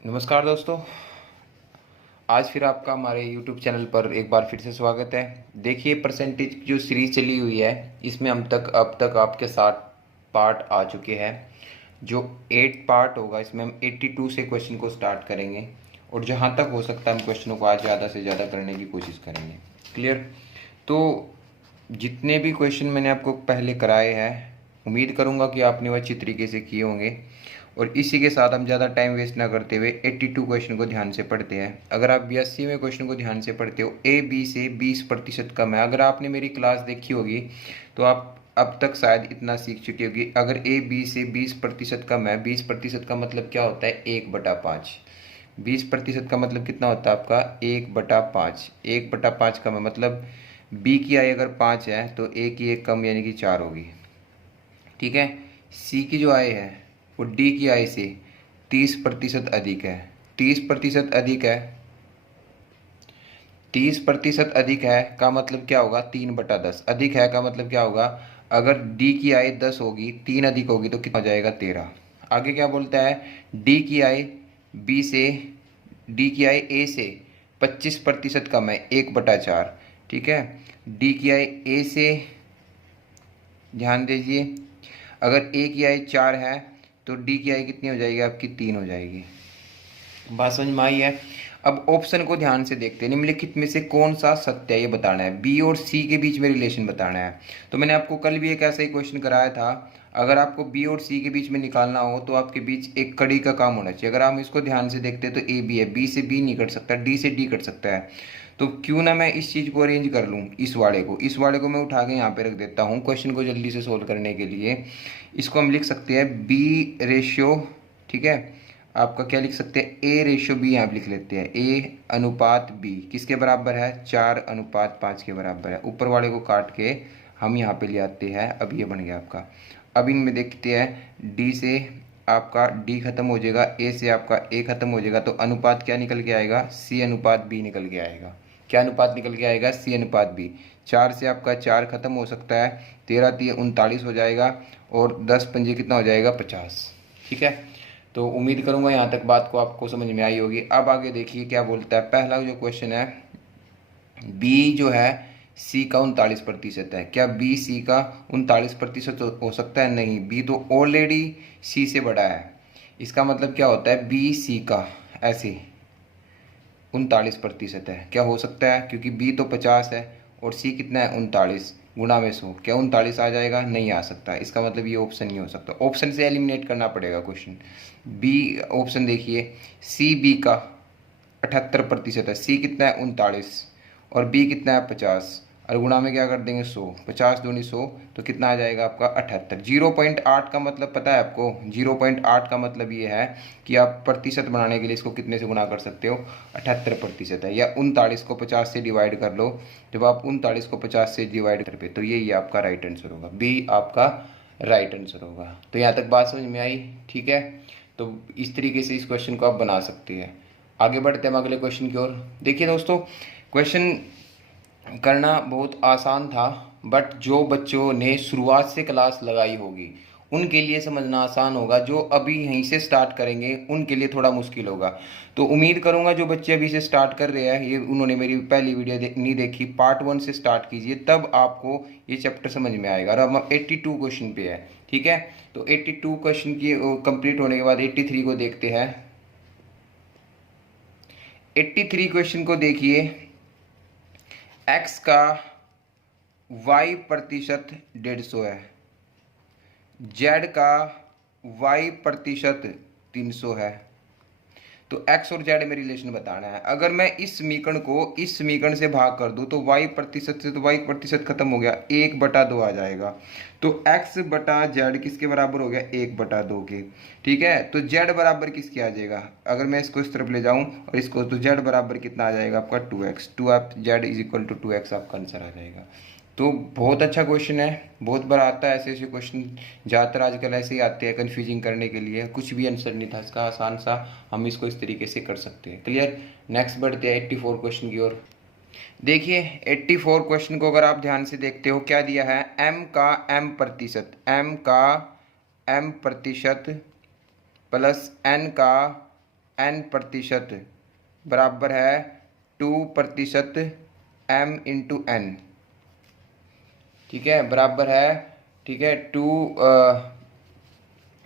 नमस्कार दोस्तों। आज फिर आपका हमारे YouTube चैनल पर एक बार फिर से स्वागत है। देखिए, परसेंटेज जो सीरीज चली हुई है इसमें अब तक आपके 60 पार्ट आ चुके हैं। जो 8 पार्ट होगा इसमें हम 82 से क्वेश्चन को स्टार्ट करेंगे और जहां तक हो सकता है हम क्वेश्चनों को आज ज़्यादा से ज़्यादा करने की कोशिश करेंगे। क्लियर? तो जितने भी क्वेश्चन मैंने आपको पहले कराए हैं, उम्मीद करूंगा कि आपने वो अच्छी तरीके से किए होंगे। और इसी के साथ हम ज़्यादा टाइम वेस्ट ना करते हुए 82 क्वेश्चन को ध्यान से पढ़ते हैं। अगर आप 82वें क्वेश्चन को ध्यान से पढ़ते हो, ए बी से 20% कम है। अगर आपने मेरी क्लास देखी होगी तो आप अब तक शायद इतना सीख चुकी होगी। अगर ए बी से 20% कम है, 20% का मतलब क्या होता है? 1/5। 20% का मतलब कितना होता है आपका? 1/5। 1/5 कम है मतलब बी की आई अगर 5 है तो ए की एक कम यानी कि 4 होगी। ठीक है। सी की जो आई है वो डी की आई से 30% अधिक है। 30% अधिक है। 30% अधिक है का मतलब क्या होगा? 3/10। अधिक है का मतलब क्या होगा? अगर डी की आई 10 होगी, 3 अधिक होगी तो कितना हो जाएगा? 13। आगे क्या बोलता है? डी की आई बी से डी की आई ए से 25% कम है, 1/4। ठीक है। डी की आई ए से, ध्यान दीजिए, अगर ए की आई 4 है तो डी की आई कितनी हो जाएगी? आपकी 3 हो जाएगी। बात समझ में आई है? अब ऑप्शन को ध्यान से देखते हैं। निम्नलिखित में से कौन सा सत्य है ये बताना है। बी और सी के बीच में रिलेशन बताना है। तो मैंने आपको कल भी एक ऐसा ही क्वेश्चन कराया था। अगर आपको बी और सी के बीच में निकालना हो तो आपके बीच एक कड़ी का काम होना चाहिए। अगर हम इसको ध्यान से देखते हैं तो ए बी है, बी से बी नहीं कट सकता, डी से डी कट सकता है। तो क्यों ना मैं इस चीज़ को अरेंज कर लूँ, इस वाले को मैं उठा के यहाँ पे रख देता हूँ क्वेश्चन को जल्दी से सोल्व करने के लिए। इसको हम लिख सकते हैं बी रेशियो, ठीक है। आपका क्या लिख सकते हैं? ए रेशियो बी यहाँ पे लिख लेते हैं। ए अनुपात बी किसके बराबर है? 4:5 के बराबर है। ऊपर वाले को काट के हम यहाँ पे ले आते हैं। अब ये बन गया आपका। अब इनमें देखते हैं, डी से आपका डी खत्म हो जाएगा, ए से आपका ए खत्म हो जाएगा, तो अनुपात क्या निकल के आएगा? सी अनुपात बी निकल के आएगा। क्या अनुपात निकल के आएगा? सी अनुपात बी। 4 से आपका 4 खत्म हो सकता है, 13 3 39 हो जाएगा और 10 पंजे कितना हो जाएगा? 50। ठीक है। तो उम्मीद करूंगा यहाँ तक बात को आपको समझ में आई होगी। अब आगे देखिए क्या बोलता है। पहला जो क्वेश्चन है, बी जो है सी का 39% है। क्या बी सी का 39% हो सकता है? नहीं, बी तो ऑलरेडी सी से बड़ा है। इसका मतलब क्या होता है? बी सी का ऐसे 39% है। क्या हो सकता है? क्योंकि बी तो 50 है और सी कितना है? 39 गुणा में 100। क्या 39 आ जाएगा? नहीं आ सकता। इसका मतलब ये ऑप्शन नहीं हो सकता। ऑप्शन से एलिमिनेट करना पड़ेगा क्वेश्चन। बी ऑप्शन देखिए, सी बी का 78% है। सी कितना है? 39 और बी कितना है? 50 और गुणा में क्या कर देंगे? 100। 50 दूनी 100 तो कितना आ जाएगा आपका? 78। 0.8 का मतलब पता है आपको? 0.8 का मतलब ये है कि आप प्रतिशत बनाने के लिए इसको कितने से गुणा कर सकते हो? 78% है। या 39 को 50 से डिवाइड कर लो। जब आप 39 को 50 से डिवाइड कर पे तो ये आपका राइट आंसर होगा। बी आपका राइट आंसर होगा। तो यहाँ तक बात समझ में आई? ठीक है। तो इस तरीके से इस क्वेश्चन को आप बना सकते हैं। आगे बढ़ते हैं हम अगले क्वेश्चन की ओर। देखिए दोस्तों, क्वेश्चन करना बहुत आसान था, बट जो बच्चों ने शुरुआत से क्लास लगाई होगी उनके लिए समझना आसान होगा। जो अभी यहीं से स्टार्ट करेंगे उनके लिए थोड़ा मुश्किल होगा। तो उम्मीद करूंगा जो बच्चे अभी से स्टार्ट कर रहे हैं, ये उन्होंने मेरी पहली वीडियो नहीं देखी, पार्ट 1 से स्टार्ट कीजिए, तब आपको ये चैप्टर समझ में आएगा। और अब हम 82 क्वेश्चन पे है। ठीक है। तो 82 क्वेश्चन की कंप्लीट होने के बाद 83 को देखते हैं। 83 क्वेश्चन को देखिए। x का y प्रतिशत 150 है, z का y प्रतिशत 300 है। तो x और z में रिलेशन बताना है। अगर मैं इस समीकरण को इस समीकरण से भाग कर दूं तो y प्रतिशत से तो y प्रतिशत खत्म हो गया, 1/2 आ जाएगा। तो x बटा z किसके बराबर हो गया? 1/2 के। ठीक है। तो z बराबर किसके आ जाएगा? अगर मैं इसको इस तरफ ले जाऊं और इसको, तो z बराबर कितना आ जाएगा आपका? 2x। 2z is equal to 2x आपका आंसर आ जाएगा। तो बहुत अच्छा क्वेश्चन है, बहुत बार आता है ऐसे ऐसे क्वेश्चन। ज़्यादातर आजकल ऐसे ही आते हैं कन्फ्यूजिंग करने के लिए। कुछ भी आंसर नहीं था इसका, आसान सा हम इसको इस तरीके से कर सकते हैं। क्लियर? नेक्स्ट बढ़ते हैं 84 क्वेश्चन की ओर। देखिए 84 क्वेश्चन को अगर आप ध्यान से देखते हो, क्या दिया है? m का m प्रतिशत, m का m प्रतिशत प्लस n का n प्रतिशत बराबर है 2% m इंटू एन, ठीक है, बराबर है, ठीक है,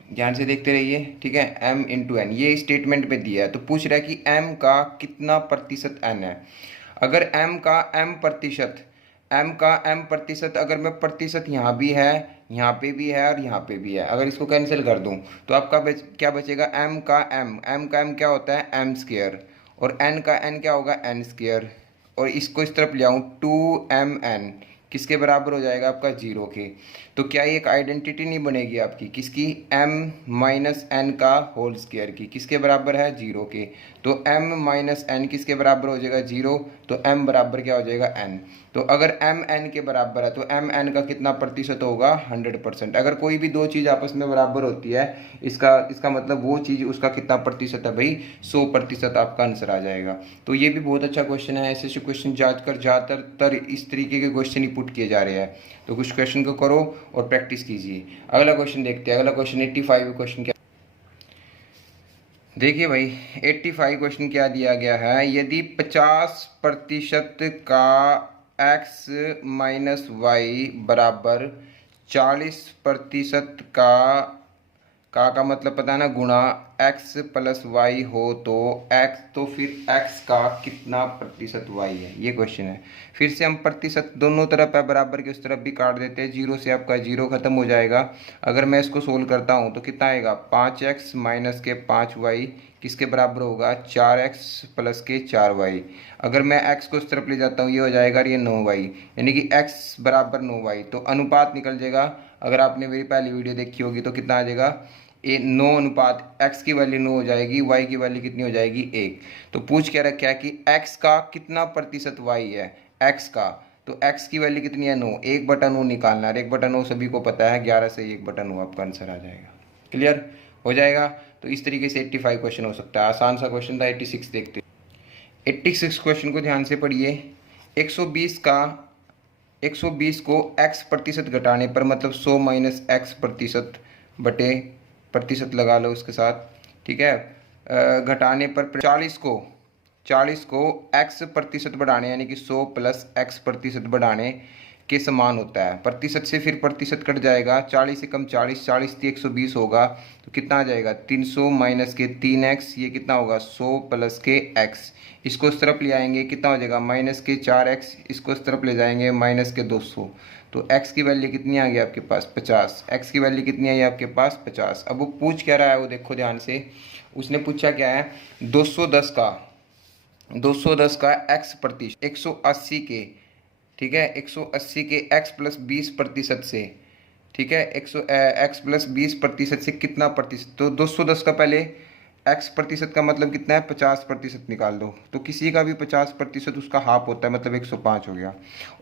ध्यान से देखते रहिए, ठीक है, m इंटू एन, ये स्टेटमेंट में दिया है। तो पूछ रहा है कि m का कितना प्रतिशत n है। अगर m का m प्रतिशत अगर मैं प्रतिशत यहाँ भी है, यहाँ पे भी है और यहाँ पे भी है, अगर इसको कैंसिल कर दूँ तो आपका क्या बचेगा, m का m क्या होता है m स्क्वायर, और n का n क्या होगा n स्क्वायर, और इसको इस तरफ ले आऊँ 2mn किसके बराबर हो जाएगा आपका 0 के। तो क्या ये एक आइडेंटिटी नहीं बनेगी आपकी किसकी, m माइनस एन का होल स्क्वायर की, किसके बराबर है 0 के। तो m माइनस एन किसके बराबर हो जाएगा 0, तो m बराबर क्या हो जाएगा n। तो अगर m n के बराबर है तो m n का कितना प्रतिशत होगा 100%। अगर कोई भी दो चीज़ आपस में बराबर होती है इसका मतलब वो चीज़ उसका कितना प्रतिशत है भाई 100% आपका आंसर आ जाएगा। तो ये भी बहुत अच्छा क्वेश्चन है, ऐसे क्वेश्चन ज़्यादातर इस तरीके के क्वेश्चन ही पुट किए जा रहे हैं। तो कुछ क्वेश्चन को करो और प्रैक्टिस कीजिए। अगला क्वेश्चन देखते हैं, अगला क्वेश्चन 85 क्वेश्चन क्या, देखिए भाई 85 क्वेश्चन क्या दिया गया है, यदि 50% का x माइनस वाई बराबर 40% का मतलब पता है ना गुणा x प्लस वाई हो तो फिर x का कितना प्रतिशत y है, ये क्वेश्चन है। फिर से हम प्रतिशत दोनों तरफ है बराबर के उस तरफ भी काट देते हैं, 0 से आपका 0 खत्म हो जाएगा। अगर मैं इसको सोल्व करता हूँ तो कितना आएगा 5x माइनस के 5y किसके बराबर होगा 4x प्लस के 4y। अगर मैं x को उस तरफ ले जाता हूँ ये हो जाएगा ये 9y, यानी कि x बराबर 9y। तो अनुपात निकल जाएगा, अगर आपने मेरी पहली वीडियो देखी होगी तो कितना आ जाएगा 9 अनुपात x की वैल्यू 9 हो जाएगी, y की वैल्यू कितनी हो जाएगी 1। तो पूछ क्या रखा है कि x का कितना प्रतिशत y है, x का, तो x की वैल्यू कितनी है 9, 1/9 निकालना है। 1/9 सभी को पता है 11 से 1/9 आपका आंसर आ जाएगा। क्लियर हो जाएगा। तो इस तरीके से 85 क्वेश्चन हो सकता है, आसान सा क्वेश्चन था। 86 देखते हैं। 86 क्वेश्चन को ध्यान से पढ़िए। 120 को x प्रतिशत घटाने पर मतलब 100 माइनस x प्रतिशत बटे प्रतिशत लगा लो उसके साथ, ठीक है, घटाने पर 40 को x प्रतिशत बढ़ाने यानी कि 100 प्लस x प्रतिशत बढ़ाने के समान होता है। प्रतिशत से फिर प्रतिशत कट जाएगा, 40 से कम 40 थी 120 होगा तो कितना आ जाएगा 300 माइनस के 3x, ये कितना होगा 100 प्लस के x। इसको इस तरफ ले आएंगे कितना हो जाएगा माइनस के 4x, इसको इस तरफ ले जाएंगे माइनस के 200। तो x की वैल्यू कितनी आ गई आपके पास 50, x की वैल्यू कितनी आई आपके पास 50। अब वो पूछ क्या रहा है वो देखो ध्यान से, उसने पूछा क्या है 210 का x प्रतिशत 180 के, ठीक है, 180 के x प्लस 20% से, ठीक है, x प्लस 20% से कितना प्रतिशत। तो 210 का पहले x प्रतिशत का मतलब कितना है 50% निकाल दो, तो किसी का भी 50% उसका हाफ होता है मतलब 105 हो गया।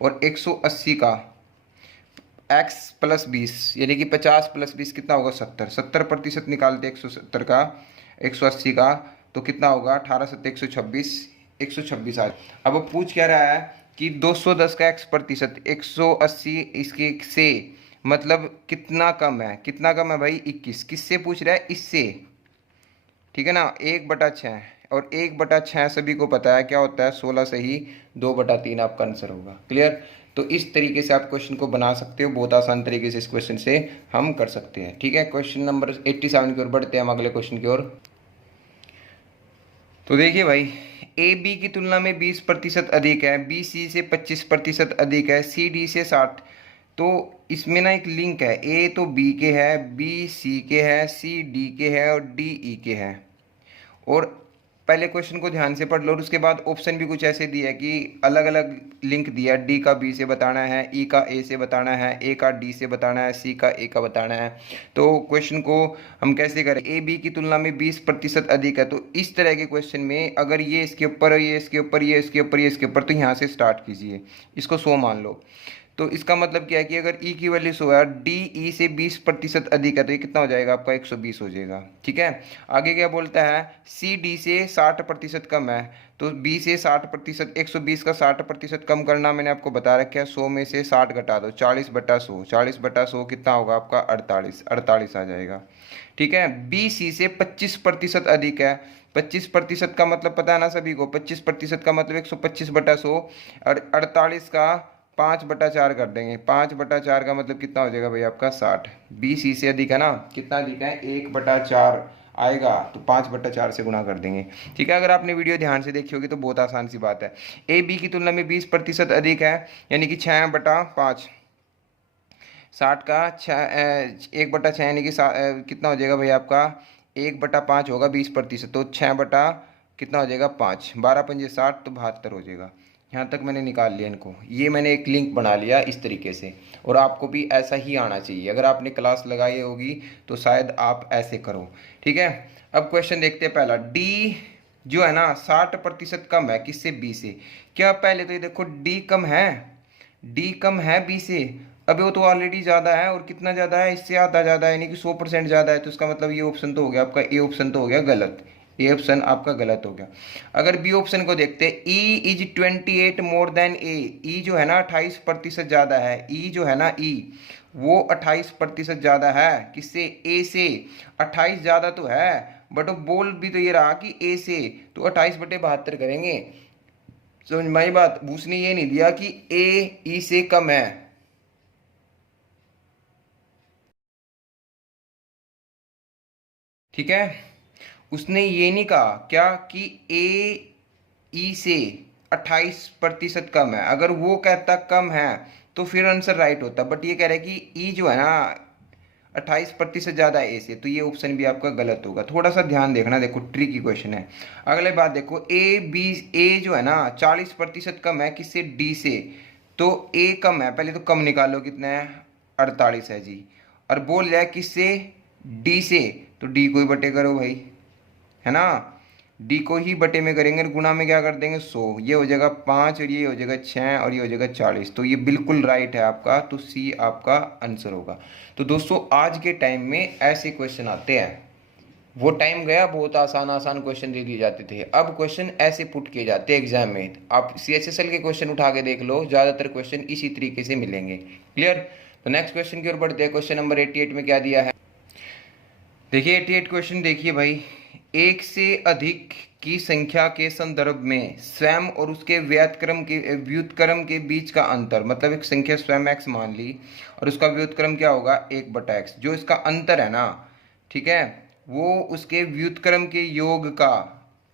और 180 का x प्लस 20 यानी कि 50 प्लस 20 कितना होगा 70% निकालते 170 का 180 का तो कितना होगा 18 7 126 आज। अब पूछ क्या रहा है कि 210 का x प्रतिशत 180 इसके से मतलब कितना कम है भाई 21, किससे पूछ रहा है इससे, ठीक है ना, 1/6 और 1/6 सभी को पता है क्या होता है 16 से ही 2/3 आपका आंसर होगा। क्लियर। तो इस तरीके से आप क्वेश्चन को बना सकते हो, बहुत आसान तरीके से इस क्वेश्चन से हम कर सकते हैं। ठीक है, क्वेश्चन नंबर 87 की ओर बढ़ते हैं हम अगले क्वेश्चन की ओर। तो देखिए भाई ए बी की तुलना में 20% अधिक है, बी सी से 25% अधिक है, सी डी से 60। तो इसमें ना एक लिंक है, ए तो बी के है, बी सी के है, सी डी के है और डी ई के है। और पहले क्वेश्चन को ध्यान से पढ़ लो और उसके बाद ऑप्शन भी कुछ ऐसे दिया है कि अलग अलग लिंक दिया, डी का बी से बताना है, ई का ए से बताना है, ए का डी से बताना है, सी का ए का बताना है। तो क्वेश्चन को हम कैसे करें, ए बी की तुलना में 20% अधिक है, तो इस तरह के क्वेश्चन में अगर ये इसके ऊपर, ये इसके ऊपर, ये इसके ऊपर, ये इसके ऊपर, तो यहाँ से स्टार्ट कीजिए, इसको 100 मान लो। तो इसका मतलब क्या है कि अगर ई की वैल्यू 100 है और डी ई से 20% अधिक है तो ये कितना हो जाएगा आपका 120 हो जाएगा। ठीक है, आगे क्या बोलता है, सी डी से 60% कम है, तो बी से 60%, 120 का 60% कम करना मैंने आपको बता रखा है, 100 में से 60 घटा दो, 40/100, 40/100 कितना होगा आपका 48, 48 आ जाएगा। ठीक है, बी सी से 25% अधिक है, 25% का मतलब पता है ना सभी को, 25% का मतलब 125/100, और 48 का 5/4 कर देंगे, 5/4 का मतलब कितना हो जाएगा भाई आपका 60। बी सी से अधिक है ना, कितना अधिक है 1/4 आएगा, तो 5/4 से गुणा कर देंगे। ठीक है, अगर आपने वीडियो ध्यान से देखी होगी तो बहुत आसान सी बात है। ए बी की तुलना में 20% अधिक है, यानी कि 6/5, 60 का 1/6 यानी कि कितना हो जाएगा भाई आपका 1/5 होगा 20%, तो 6 बटा कितना हो जाएगा 5, 12×5 = 60, तो 72 हो जाएगा। यहाँ तक मैंने निकाल लिया इनको, ये मैंने एक लिंक बना लिया इस तरीके से, और आपको भी ऐसा ही आना चाहिए। अगर आपने क्लास लगाई होगी तो शायद आप ऐसे करो। ठीक है, अब क्वेश्चन देखते हैं पहला। डी जो है ना 60% कम है किससे, बी से। क्या पहले तो ये देखो डी कम है, डी कम है बी से, अभी वो तो ऑलरेडी ज़्यादा है, और कितना ज़्यादा है, इससे आधा ज़्यादा है, यानी कि 100% ज़्यादा है, तो इसका मतलब ये ऑप्शन तो हो गया आपका, ए ऑप्शन तो हो गया गलत, ए ऑप्शन आपका गलत हो गया। अगर बी ऑप्शन को देखते हैं, ई इज 28 मोर देन ए, ई जो है ना 28% ज़्यादा है, ई जो है ना ई वो 28% ज़्यादा है किससे, ए से। 28 ज़्यादा तो है, बट वो बोल भी तो ये रहा कि ए से, तो 28/72 करेंगे। समझ में आई बात, उसने ये नहीं दिया कि ए ई से कम है। ठीक है, उसने ये नहीं कहा क्या कि ए ई से 28% कम है, अगर वो कहता कम है तो फिर आंसर राइट होता, बट ये कह रहा है कि ई जो है ना 28% ज़्यादा है ए से, तो ये ऑप्शन भी आपका गलत होगा। थोड़ा सा ध्यान देखना, देखो ट्रिकी क्वेश्चन है। अगले बात देखो, ए बी, ए जो है ना 40% कम है किससे, डी से, तो ए कम है, पहले तो कम निकालो कितना है 48 है जी, और बोल रहा है किससे, डी से, तो डी को ही बटे करो भाई, है ना, डी को ही बटे में करेंगे, गुणा में क्या कर देंगे 100, ये हो जाएगा 5 और ये हो जाएगा 6 और ये हो जाएगा 40, तो ये बिल्कुल राइट है आपका, तो सी आपका आंसर होगा। तो दोस्तों आज के टाइम में ऐसे क्वेश्चन आते हैं, वो टाइम गया बहुत आसान आसान क्वेश्चन दे दिए जाते थे, अब क्वेश्चन ऐसे पुट किए जाते हैं एग्जाम में। आप CHSL के क्वेश्चन उठा के देख लो, ज़्यादातर क्वेश्चन इसी तरीके से मिलेंगे। क्लियर, तो नेक्स्ट क्वेश्चन की ओर बढ़ते हैं। क्वेश्चन नंबर 88 में क्या दिया है, देखिए 88 क्वेश्चन देखिए भाई, एक से अधिक की संख्या के संदर्भ में स्वयं और उसके व्युत्क्रम के बीच का अंतर, मतलब एक संख्या स्वयं x मान ली और उसका व्युत्क्रम क्या होगा 1/x, जो इसका अंतर है ना, ठीक है, वो उसके व्युत्क्रम के योग का,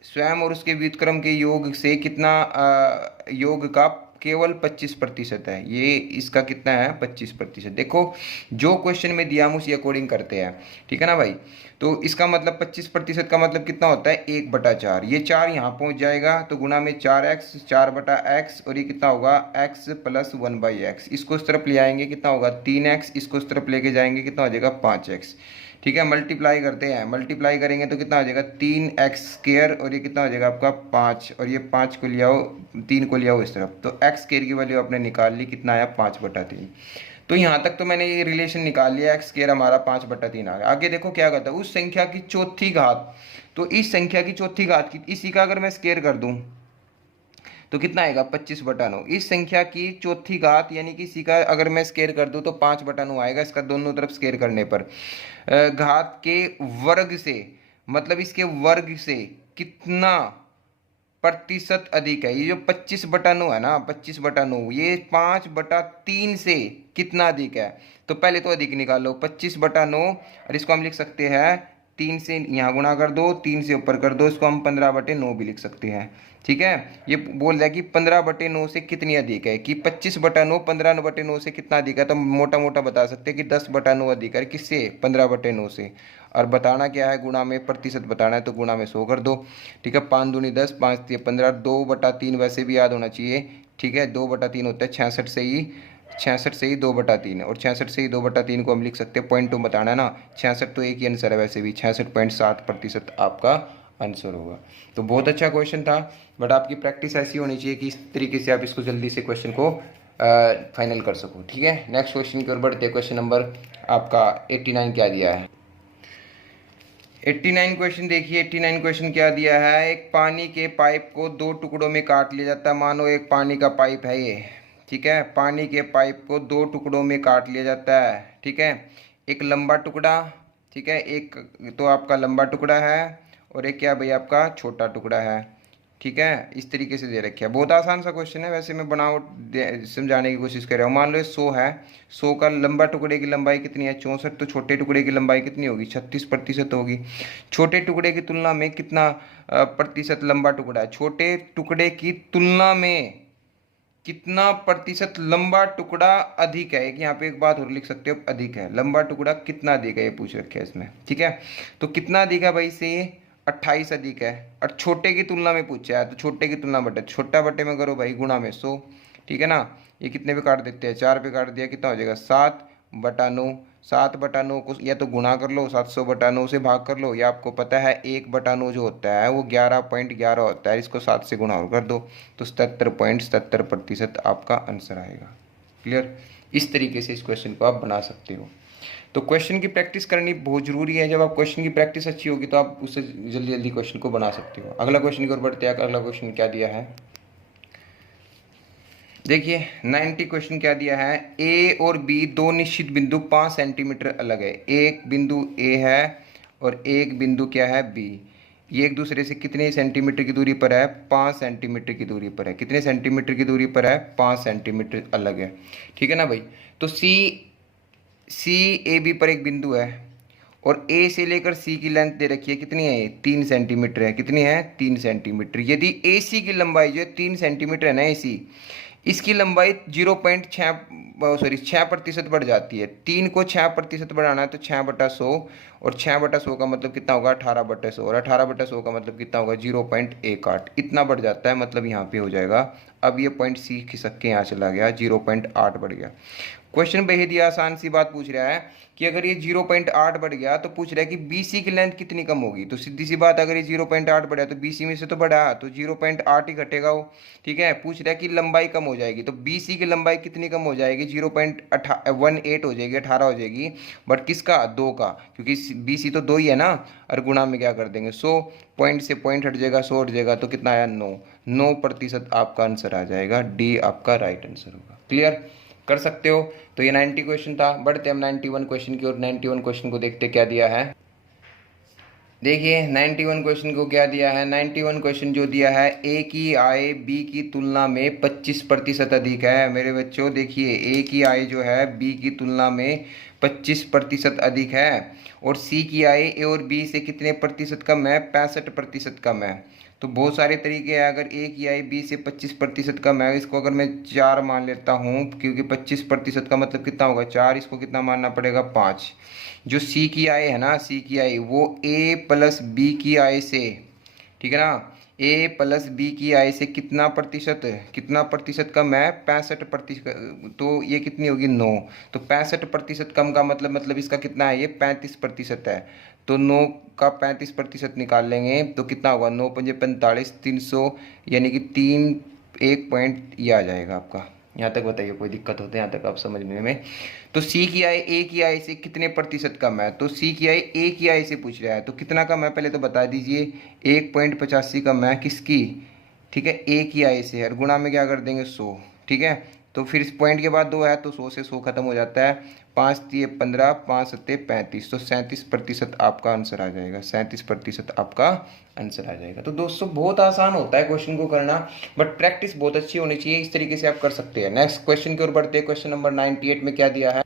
स्वयं और उसके व्युत्क्रम के योग से कितना योग का केवल 25% है, ये इसका कितना है 25%। देखो जो क्वेश्चन में दिया हम उसी अकॉर्डिंग करते हैं, ठीक है ना भाई। तो इसका मतलब 25% का मतलब कितना होता है 1/4, ये 4 यहाँ पहुँच जाएगा तो गुणा में 4x, 4/x, और ये कितना होगा x + 1/x, इसको इस तरफ ले आएंगे कितना होगा 3x, इसको इस तरफ लेके जाएंगे कितना हो जाएगा 5x। ठीक है, मल्टीप्लाई करते हैं, मल्टीप्लाई करेंगे तो कितना हो जाएगा 3x², और ये कितना हो जाएगा आपका 5, और ये 5 को ले आओ, 3 को ले आओ इस तरफ, तो x² की वैल्यू आपने निकाल ली, कितना आया 5/3। तो यहाँ तक तो मैंने ये रिलेशन निकाल लिया, x² हमारा 5/3 आ गया। आगे देखो क्या कहता है, उस संख्या की चौथी घात, तो इस संख्या की चौथी घात की, इसी का अगर मैं स्क्वायर कर दूँ तो कितना आएगा 25/9। इस संख्या की चौथी घात यानी कि इसी का अगर मैं स्क्वायर कर दूं तो 5/9 आएगा, इसका दोनों तरफ स्क्वायर करने पर। घात के वर्ग से मतलब इसके वर्ग से कितना प्रतिशत अधिक है, ये जो 25/9 है ना, 25/9 ये 5/3 से कितना अधिक है, तो पहले तो अधिक निकालो 25/9, और इसको हम लिख सकते हैं 3 से यहाँ गुणा कर दो, 3 से ऊपर कर दो, इसको हम 15/9 भी लिख सकते हैं। ठीक है, ये बोल रहा है कि 15/9 से कितनी अधिक है, कि 25/9 15/9 से कितना अधिक है, तो मोटा मोटा बता सकते हैं कि 10/9 अधिक है किससे 15/9 से, और बताना क्या है गुणा में प्रतिशत बताना है, तो गुणा में 100 कर दो। ठीक है, 5 दूनी 10, 5 तिया 15, 2/3 वैसे भी याद होना चाहिए। ठीक है, 2/3 होता है 66 से ही, 66 से ही 2/3, और 66 से ही 2/3 को हम लिख सकते हैं, पॉइंट टू बताना है ना, 66 तो एक ही आंसर है वैसे भी, 66.7% आपका आंसर होगा। तो बहुत अच्छा क्वेश्चन था, बट आपकी प्रैक्टिस ऐसी होनी चाहिए कि इस तरीके से आप इसको जल्दी से क्वेश्चन को फाइनल कर सको। ठीक है, नेक्स्ट क्वेश्चन की ओर बढ़ते हैं। क्वेश्चन नंबर आपका 89 क्या दिया है? 89 क्वेश्चन देखिए। 89 क्वेश्चन क्या दिया है? एक पानी के पाइप को दो टुकड़ों में काट लिया जाता है। मानो एक पानी का पाइप है ये, ठीक है। पानी के पाइप को दो टुकड़ों में काट लिया जाता है, ठीक है। एक लंबा टुकड़ा, ठीक है, एक तो आपका लंबा टुकड़ा है और एक क्या भाई आपका छोटा टुकड़ा है, ठीक है। इस तरीके से दे रखा है। बहुत आसान सा क्वेश्चन है, वैसे मैं बनावट समझाने की कोशिश कर रहा हूँ। मान लो 100 है, 100 का लंबा टुकड़े की लंबाई कितनी है? 64। तो छोटे टुकड़े की लंबाई कितनी होगी? 36% होगी। छोटे टुकड़े की तुलना में कितना प्रतिशत लंबा टुकड़ा है? छोटे टुकड़े की तुलना में कितना प्रतिशत लंबा टुकड़ा अधिक है? एक यहाँ पे एक बात और लिख सकते हो, अधिक है। लंबा टुकड़ा कितना अधिक है ये पूछ रखे है इसमें, ठीक है। तो कितना अधिक है भाई से? 28 अधिक है। और छोटे की तुलना में पूछा है तो छोटे की तुलना बटे छोटा बटे में करो भाई, गुणा में 100, ठीक है ना। ये कितने पे काट देते हैं? 4 पे काट दिया, कितना हो जाएगा? 7/9। 7/9 को या तो गुणा कर लो, 700/9 से भाग कर लो, या आपको पता है 1/9 जो होता है वो 11.11 होता है, इसको 7 से गुणा और कर दो तो 77.77% आपका आंसर आएगा। क्लियर? इस तरीके से इस क्वेश्चन को आप बना सकते हो। तो क्वेश्चन की प्रैक्टिस करनी बहुत जरूरी है। जब आप क्वेश्चन की प्रैक्टिस अच्छी होगी तो आप उससे जल्दी जल्दी क्वेश्चन को बना सकते हो। अगला क्वेश्चन की ओर बढ़ते हैं। अगला क्वेश्चन क्या दिया है देखिए। 90 क्वेश्चन क्या दिया है? ए और बी दो निश्चित बिंदु 5 सेंटीमीटर अलग है। एक बिंदु ए है और एक बिंदु क्या है? बी। ये एक दूसरे से कितने सेंटीमीटर की दूरी पर है? 5 सेंटीमीटर की दूरी पर है। कितने सेंटीमीटर की दूरी पर है? 5 सेंटीमीटर अलग है, ठीक है ना भाई। तो सी ए बी पर एक बिंदु है और ए से लेकर सी की लेंथ दे रखी है, कितनी है? 3 सेंटीमीटर है। कितनी है? 3 सेंटीमीटर। यदि ए सी की लंबाई जो है 3 सेंटीमीटर है ना, ए सी, इसकी लंबाई 6% बढ़ जाती है। 3 को 6% बढ़ाना है तो 6/100, और 6/100 का मतलब कितना होगा? 18/100, और 18/100 का मतलब कितना होगा? 0.18। इतना बढ़ जाता है, मतलब यहाँ पे हो जाएगा। अब ये पॉइंट सी खिसक के यहाँ चला गया, 0.8 बढ़ गया। क्वेश्चन बेहद ही आसान सी बात पूछ रहा है कि अगर ये 0.8 बढ़ गया तो पूछ रहा है कि बीसी की लेंथ कितनी कम होगी। तो सीधी सी बात, अगर ये 0.8 बढ़ा तो बीसी में से तो बढ़ा, तो 0.8 ही घटेगा वो, ठीक है। पूछ रहा है कि लंबाई कम हो जाएगी, तो बीसी की लंबाई कितनी कम हो जाएगी? 0.18 हो जाएगी, 18 हो जाएगी। बट किसका? 2 का, क्योंकि बीसी तो 2 ही है ना। और गुणा में क्या कर देंगे? 100, पॉइंट से पॉइंट हट जाएगा, 100 हट जाएगा, तो कितना आया? 9% आपका आंसर आ जाएगा। डी आपका राइट आंसर होगा। क्लियर? कर सकते हो। तो ये 90 क्वेश्चन था। बढ़ते हम 91 क्वेश्चन की ओर। 91 क्वेश्चन को देखते क्या दिया है। देखिए 91 क्वेश्चन को क्या दिया है। 91 क्वेश्चन जो दिया है, ए की आय बी की तुलना में 25% अधिक है। मेरे बच्चों देखिए, ए की आय जो है बी की तुलना में 25% अधिक है, और सी की आय ए और बी से कितने प्रतिशत कम है? 65% कम है। तो बहुत सारे तरीके हैं। अगर ए की आय बी से 25% कम है, इसको अगर मैं 4 मान लेता हूँ, क्योंकि 25% का मतलब कितना होगा? 4। इसको कितना मानना पड़ेगा? 5। जो सी की आय है ना, सी की आय वो ए प्लस बी की आय से, ठीक है ना, ए प्लस बी की आय से कितना प्रतिशत कम है? 65%। तो ये कितनी होगी? 9। तो 65% कम का मतलब इसका कितना है? ये 35% है। तो 9 का 35% निकाल लेंगे तो कितना होगा? 9×5 45, 300, यानी कि 1 पॉइंट ये आ जाएगा आपका। यहाँ तक बताइए कोई दिक्कत होता है यहाँ तक आप समझने में? तो सी की आय ए की आय से कितने प्रतिशत कम है? तो सी की आय ए की आय से पूछ रहा है, तो कितना कम है पहले तो बता दीजिए। 1.85 कम है किसकी? ठीक है, ए की आय से। और गुणा में क्या कर देंगे? 100, ठीक है। तो फिर इस पॉइंट के बाद 2 है तो 100 से 100 खत्म हो जाता है। 5 × 15, 5 × 35, तो 37% आपका आंसर आ जाएगा। 37% आपका आंसर आ जाएगा। तो दोस्तों बहुत आसान होता है क्वेश्चन को करना, बट प्रैक्टिस बहुत अच्छी होनी चाहिए। इस तरीके से आप कर सकते हैं। नेक्स्ट क्वेश्चन की ओर बढ़ते हैं। क्वेश्चन नंबर 98 में क्या दिया है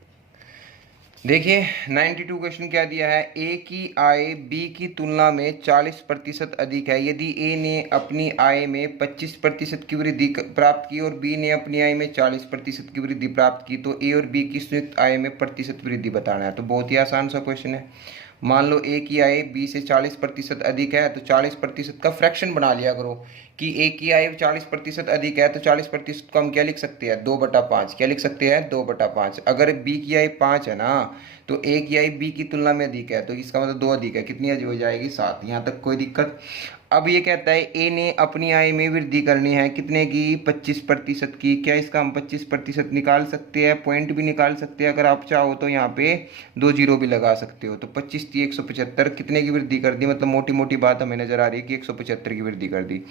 देखिए। 92 क्वेश्चन क्या दिया है। ए की आय बी की तुलना में 40% अधिक है। यदि ए ने अपनी आय में 25% की वृद्धि प्राप्त की और बी ने अपनी आय में 40% की वृद्धि प्राप्त की, तो ए और बी की संयुक्त आय में प्रतिशत वृद्धि बताना है। तो बहुत ही आसान सा क्वेश्चन है। मान लो ए की आय बी से 40% अधिक है, तो 40% का फ्रैक्शन बना लिया करो कि ए की आय 40% अधिक है, तो 40% को हम क्या लिख सकते हैं? 2/5। क्या लिख सकते हैं? 2/5। अगर बी की आय 5 है ना, तो ए की आई बी की तुलना में अधिक है, तो इसका मतलब 2 अधिक है, कितनी हो जाएगी 7। यहाँ तक कोई दिक्कत। अब ये कहता है ए ने अपनी आय में वृद्धि करनी है, कितने की 25% की। क्या इसका हम 25% निकाल सकते हैं, पॉइंट भी निकाल सकते हैं, अगर आप चाहो तो यहाँ पे 2 जीरो भी लगा सकते हो। तो 25 थी 175, कितने की वृद्धि कर दी, मतलब मोटी मोटी बात हमें नजर आ रही है कि 175 की वृद्धि कर दी।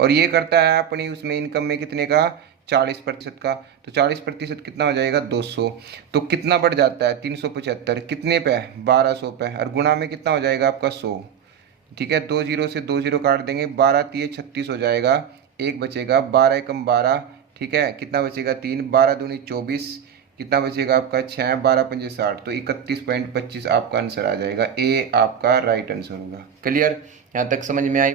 और ये करता है अपनी उसमें इनकम में कितने का, 40% का। तो 40% कितना हो जाएगा 200। तो कितना बढ़ जाता है 375, कितने पे 1200 पे, और गुणा में कितना हो जाएगा आपका 100। ठीक है, 2 जीरो से 2 जीरो काट देंगे, 12 तिये 36 हो जाएगा, एक बचेगा, 12 एकम 12। ठीक है, कितना बचेगा 3, 12 दूनी 24, कितना बचेगा आपका 6, 12 पंजे 60। तो 31.25 आपका आंसर आ जाएगा, ए आपका राइट आंसर होगा। क्लियर, यहाँ तक समझ में आई।